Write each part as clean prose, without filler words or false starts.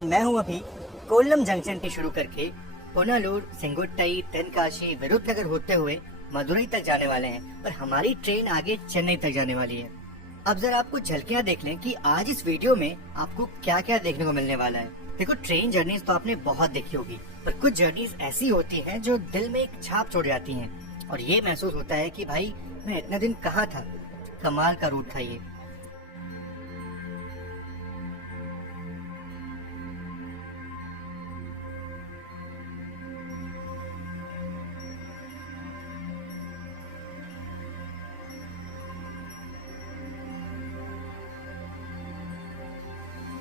मैं हूं अभी कोल्लम जंक्शन से शुरू करके पुनालूर, सेंगोट्टई, तेनकाशी, विरुधनगर होते हुए मदुरई तक जाने वाले हैं, पर हमारी ट्रेन आगे चेन्नई तक जाने वाली है। अब जरा आपको झलकियां देख लें कि आज इस वीडियो में आपको क्या क्या देखने को मिलने वाला है। देखो, ट्रेन जर्नीज तो आपने बहुत देखी होगी, पर कुछ जर्नीज ऐसी होती हैं जो दिल में एक छाप छोड़ जाती हैं और ये महसूस होता है कि भाई मैं इतने दिन कहाँ था। कमाल का रूट था ये।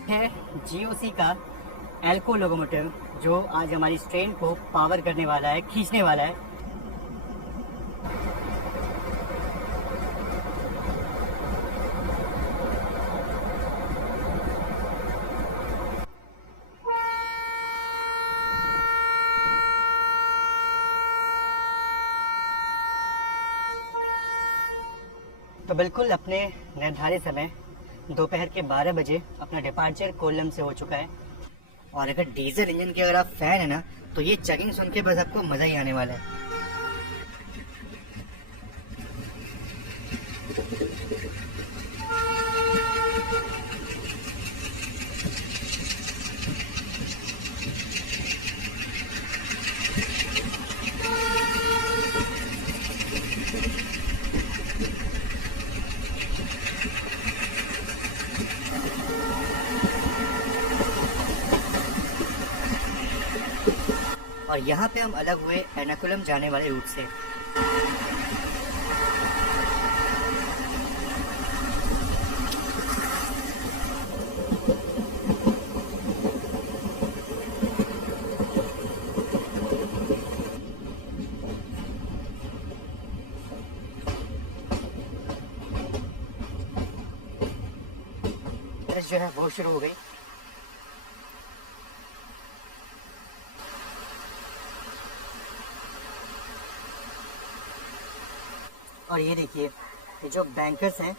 है जीओसी का एल्को लोकोमोटिव जो आज हमारी इस ट्रेन को पावर करने वाला है, खींचने वाला है। तो बिल्कुल अपने निर्धारित समय दोपहर के 12 बजे अपना डिपार्चर कोल्लम से हो चुका है। और अगर डीजल इंजन के अगर आप फैन है ना, तो ये चगिंग सुन के बस आपको मजा ही आने वाला है। और यहाँ पे हम अलग हुए एर्नाकुलम जाने वाले रूट से। जो है वो शुरू हो गई। और ये देखिए, ये जो बैंकर्स हैं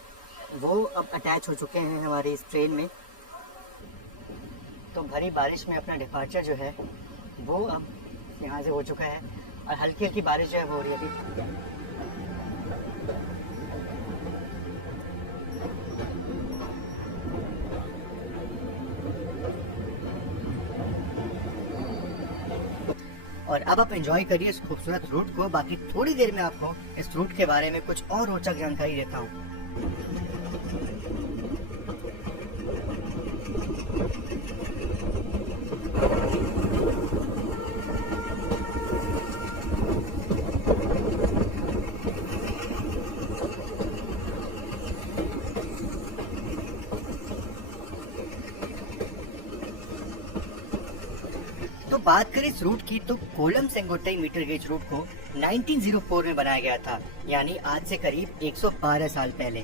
वो अब अटैच हो चुके हैं हमारी इस ट्रेन में। तो भरी बारिश में अपना डिपार्चर जो है वो अब यहाँ से हो चुका है और हल्की हल्की बारिश जो है वो हो रही है अभी। और अब आप एंजॉय करिए इस खूबसूरत रूट को। बाकी थोड़ी देर में आपको इस रूट के बारे में कुछ और रोचक जानकारी देता हूँ। तो बात करें इस रूट की, तो कोल्लम सेंगोट्टई मीटर गेज रूट को 1904 में बनाया गया था, यानी आज से करीब 112 साल पहले।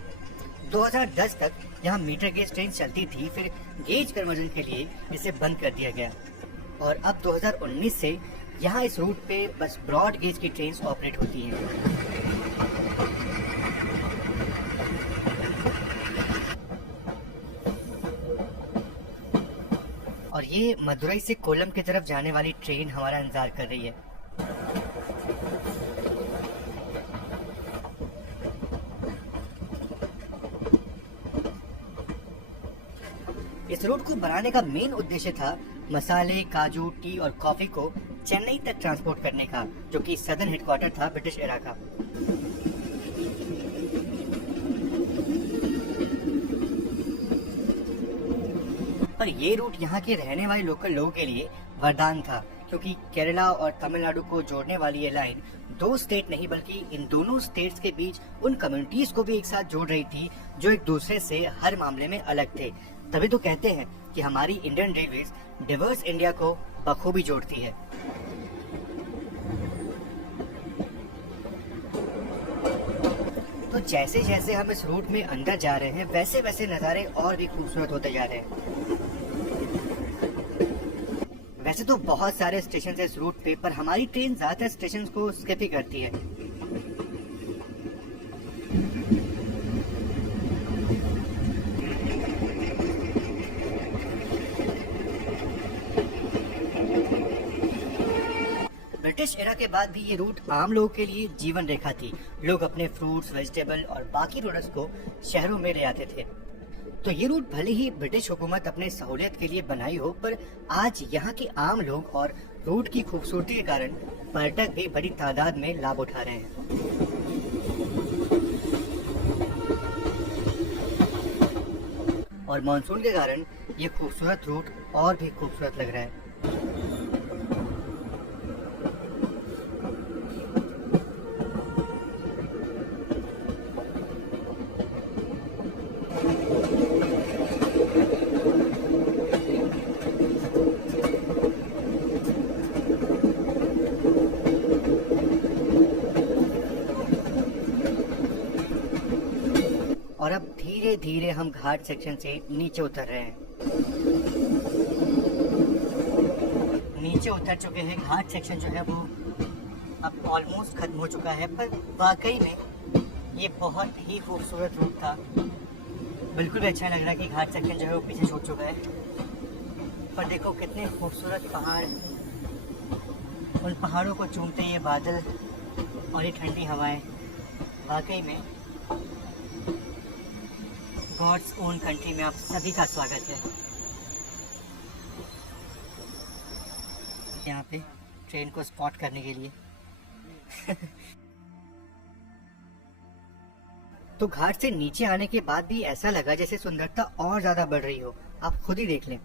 2010 तक यहाँ मीटर गेज ट्रेन चलती थी, फिर गेज कन्वर्जन के लिए इसे बंद कर दिया गया और अब 2019 से यहाँ इस रूट पे बस ब्रॉड गेज की ट्रेन ऑपरेट होती हैं। और ये मदुरई से कोल्लम की तरफ जाने वाली ट्रेन हमारा इंतजार कर रही है। इस रूट को बनाने का मेन उद्देश्य था मसाले, काजू, टी और कॉफी को चेन्नई तक ट्रांसपोर्ट करने का, जो कि सदर्न हेडक्वार्टर था ब्रिटिश एरा का। पर ये रूट यहाँ के रहने वाले लोकल लोगों के लिए वरदान था, क्योंकि केरला और तमिलनाडु को जोड़ने वाली ये लाइन दो स्टेट नहीं बल्कि इन दोनों स्टेट्स के बीच उन कम्युनिटीज को भी एक साथ जोड़ रही थी जो एक दूसरे से हर मामले में अलग थे। तभी तो कहते हैं कि हमारी इंडियन रेलवेज डिवर्स इंडिया को बखूबी जोड़ती है। तो जैसे जैसे हम इस रूट में अंदर जा रहे हैं, वैसे वैसे नज़ारे और भी खूबसूरत होते जा रहे हैं। वैसे तो बहुत सारे स्टेशन है इस रूट पे, पर हमारी ट्रेन ज्यादातर स्टेशन को स्किप ही करती है। ब्रिटिश एरा के बाद भी ये रूट आम लोगों के लिए जीवन रेखा थी। लोग अपने फ्रूट्स, वेजिटेबल और बाकी प्रोडक्ट्स को शहरों में ले आते थे। तो ये रूट भले ही ब्रिटिश हुकूमत अपने सहूलियत के लिए बनाई हो, पर आज यहाँ के आम लोग और रूट की खूबसूरती के कारण पर्यटक भी बड़ी तादाद में लाभ उठा रहे हैं। और मानसून के कारण ये खूबसूरत रूट और भी खूबसूरत लग रहा है। और अब धीरे धीरे हम घाट सेक्शन से नीचे उतर रहे हैं। नीचे उतर चुके हैं। घाट सेक्शन जो है वो अब ऑलमोस्ट खत्म हो चुका है, पर वाकई में ये बहुत ही खूबसूरत रूट था। बिल्कुल भी अच्छा लग रहा है कि घाट सेक्शन जो है वो पीछे छूट चुका है। पर देखो कितने खूबसूरत पहाड़, उन पहाड़ों को चूमते ये बादल और ये ठंडी हवाएं, वाकई में गॉड्स ओन कंट्री में आप सभी का स्वागत है। यहाँ पे ट्रेन को स्पॉट करने के लिए तो घाट से नीचे आने के बाद भी ऐसा लगा जैसे सुंदरता और ज्यादा बढ़ रही हो। आप खुद ही देख लें।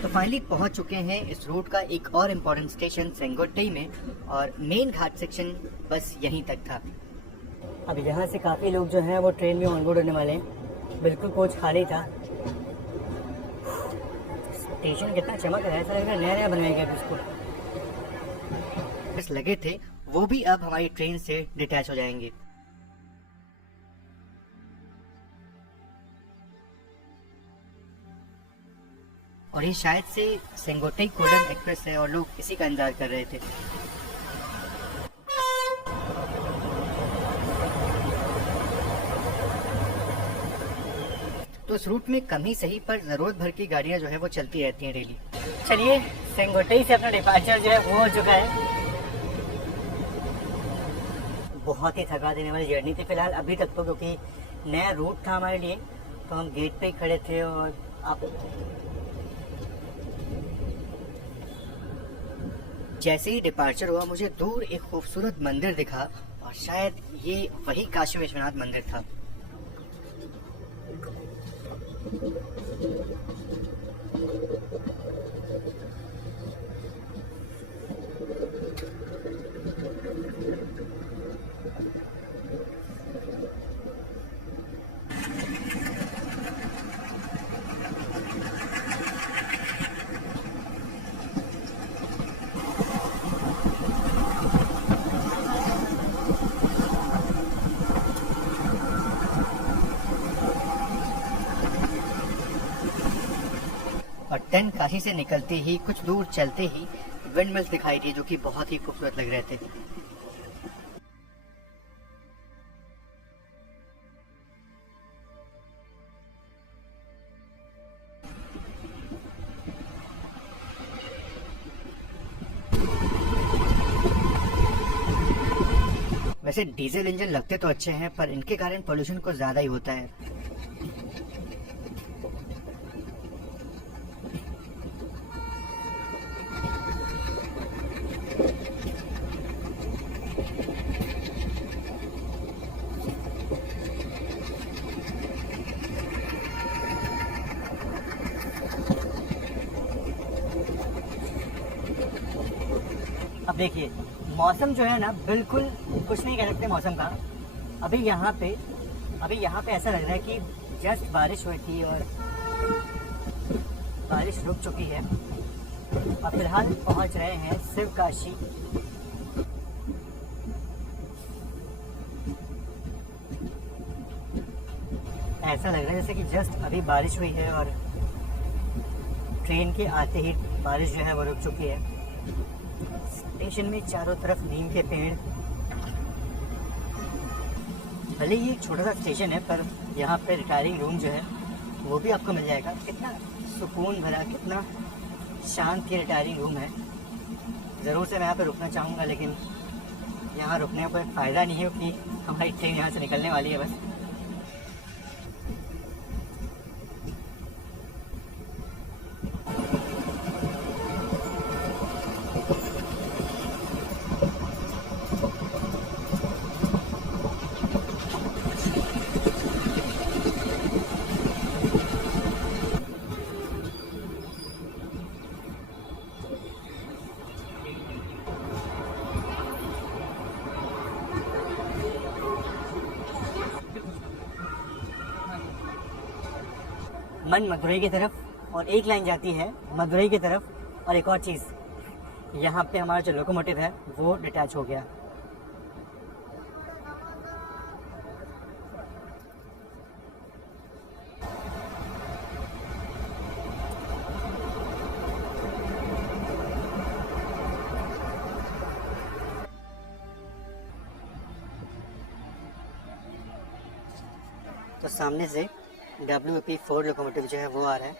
तो फाइनली पहुंच चुके हैं इस रूट का एक और इम्पोर्टेंट स्टेशन सेंगोट्टई में, और मेन घाट सेक्शन बस यहीं तक था। अब यहाँ से काफ़ी लोग जो हैं वो ट्रेन में ऑनबोर्ड होने वाले हैं। बिल्कुल कोच खाली था। स्टेशन कितना चमक रहा है, ऐसा लग रहा है नया नया बनाया गया उसको। बस लगे थे वो भी अब हमारी ट्रेन से डिटैच हो जाएंगे। और ये शायद से सेंगोट्टई कोडम एक्सप्रेस है और लोग इसी का इंतजार कर रहे थे। तो इस रूट में कम ही सही पर जरूरत भर की गाड़ियां जो है वो चलती रहती हैं डेली। चलिए, सेंगोट्टई से अपना डिपार्चर जो है वो हो चुका है। बहुत ही थका देने वाली जर्नी थी फिलहाल अभी तक तो, क्योंकि नया रूट था हमारे लिए। तो हम गेट पे ही खड़े थे और आप जैसे ही डिपार्चर हुआ मुझे दूर एक खूबसूरत मंदिर दिखा, और शायद ये वही काशी विश्वनाथ मंदिर था। और टेन काशी से निकलते ही कुछ दूर चलते ही विंड मिल्स दिखाई दी, जो कि बहुत ही खूबसूरत लग रहे थे। वैसे डीजल इंजन लगते तो अच्छे हैं, पर इनके कारण पोल्यूशन कुछ ज्यादा ही होता है। अब देखिए, मौसम जो है ना, बिल्कुल कुछ नहीं कह सकते मौसम का। अभी यहाँ पे ऐसा लग रहा है कि जस्ट बारिश हुई थी और बारिश रुक चुकी है। अब फिलहाल पहुँच रहे हैं शिव काशी। ऐसा लग रहा है जैसे कि जस्ट अभी बारिश हुई है और ट्रेन के आते ही बारिश जो है वो रुक चुकी है। स्टेशन में चारों तरफ नीम के पेड़ भले ही एक छोटा सा स्टेशन है, पर यहाँ पे रिटायरिंग रूम जो है वो भी आपको मिल जाएगा। कितना सुकून भरा, कितना शांत ये रिटायरिंग रूम है। ज़रूर से मैं यहाँ पे रुकना चाहूँगा, लेकिन यहाँ रुकने का कोई फ़ायदा नहीं है क्योंकि हमारी ट्रेन यहाँ से निकलने वाली है बस। मन मदुरई की तरफ और एक लाइन जाती है मदुरई की तरफ। और एक और चीज़, यहाँ पे हमारा जो लोकोमोटिव है वो डिटैच हो गया। तो सामने से WP4 लोकोमोटिव जो है वो आ रहा है,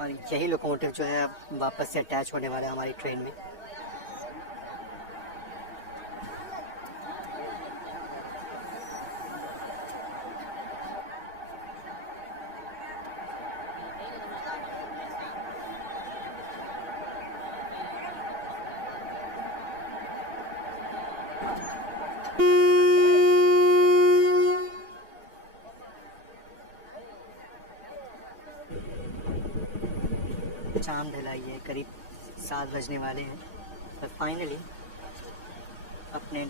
और यही लोकोमोटिव जो है अब वापस से अटैच होने वाला है हमारी ट्रेन में। शाम ढलाई है, करीब 7 बजने वाले हैं, और फाइनली अपने